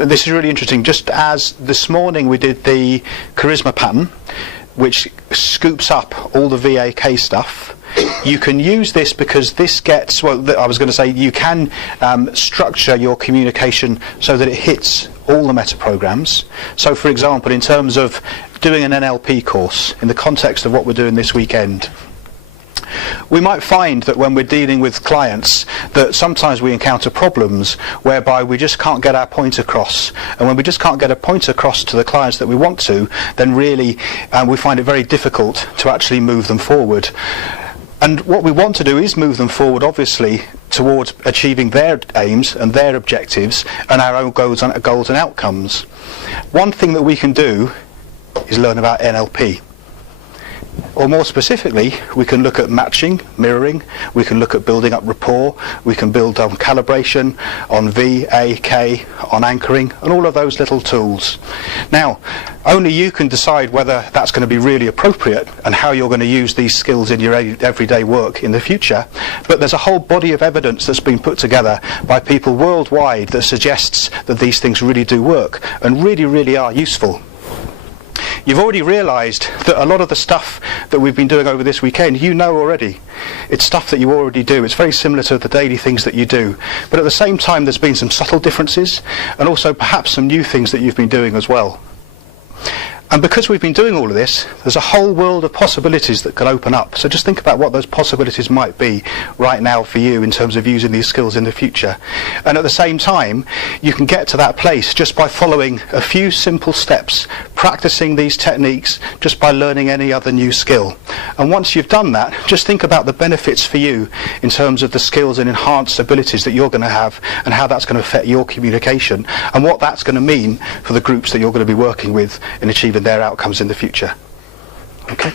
This is really interesting. Just as this morning we did the charisma pattern, which scoops up all the VAK stuff, you can use this because this gets, well, I was going to say you can structure your communication so that it hits all the meta programs. So for example, in terms of doing an NLP course, in the context of what we're doing this weekend, we might find that when we're dealing with clients that sometimes we encounter problems whereby we just can't get our point across, and when we just can't get a point across to the clients that we want to, then really we find it very difficult to actually move them forward. And what we want to do is move them forward, obviously, towards achieving their aims and their objectives and our own goals and outcomes. One thing that we can do is learn about NLP. Or more specifically, we can look at matching, mirroring, we can look at building up rapport, we can build on calibration, on VAK, on anchoring, and all of those little tools. Now, only you can decide whether that's going to be really appropriate and how you're going to use these skills in your everyday work in the future, but there's a whole body of evidence that's been put together by people worldwide that suggests that these things really do work and really, really are useful. You've already realised that a lot of the stuff that we've been doing over this weekend, you know already. It's stuff that you already do. It's very similar to the daily things that you do. But at the same time, there's been some subtle differences and also perhaps some new things that you've been doing as well. And because we've been doing all of this, there's a whole world of possibilities that can open up. So just think about what those possibilities might be right now for you in terms of using these skills in the future. And at the same time, you can get to that place just by following a few simple steps, practicing these techniques just by learning any other new skill. And once you've done that, just think about the benefits for you in terms of the skills and enhanced abilities that you're going to have and how that's going to affect your communication and what that's going to mean for the groups that you're going to be working with in achieving their outcomes in the future. Okay.